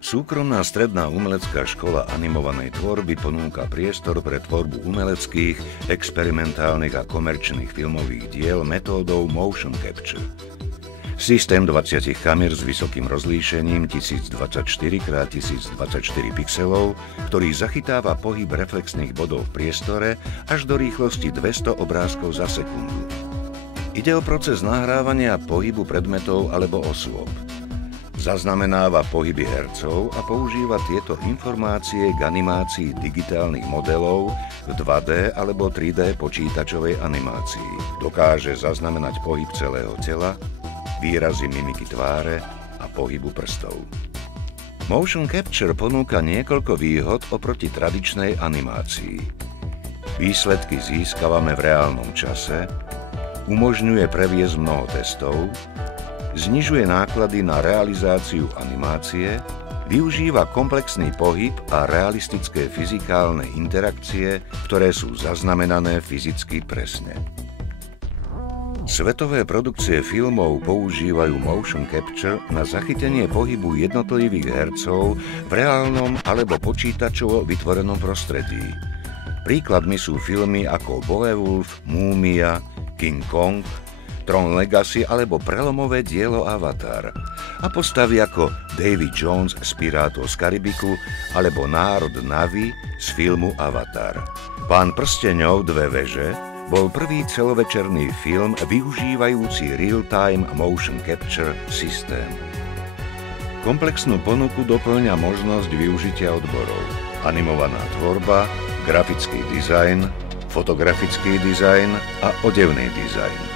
Súkromná stredná umelecká škola animovanej tvorby ponúka priestor pre tvorbu umeleckých, experimentálnych a komerčných filmových diel metódou motion capture. Systém 20 kamier s vysokým rozlíšením 1024x1024 pixelov, ktorý zachytáva pohyb reflexných bodov v priestore až do rýchlosti 200 obrázkov za sekundu. Ide o proces nahrávania pohybu predmetov alebo osôb. Zaznamenáva pohyby hercov a používa tieto informácie k animácii digitálnych modelov v 2D alebo 3D počítačovej animácii. Dokáže zaznamenať pohyb celého tela, výrazy mimiky tváre a pohybu prstov. Motion capture ponúka niekoľko výhod oproti tradičnej animácii. Výsledky získavame v reálnom čase, umožňuje previesť mnoho testov, znižuje náklady na realizáciu animácie, využíva komplexný pohyb a realistické fyzikálne interakcie, ktoré sú zaznamenané fyzicky presne. Svetové produkcie filmov používajú motion capture na zachytenie pohybu jednotlivých hercov v reálnom alebo počítačovo vytvorenom prostredí. Príkladmi sú filmy ako Beowulf, Múmia, King Kong, Tron Legacy alebo prelomové dielo Avatar a postavy ako Davy Jones z Pirátov z Karibiku alebo Národ Navi z filmu Avatar. Pán prsteňov Dve veže bol prvý celovečerný film využívajúci real-time motion capture systém. Komplexnú ponuku doplňa možnosť využitia odborov: animovaná tvorba, grafický dizajn, fotografický dizajn a odevný dizajn.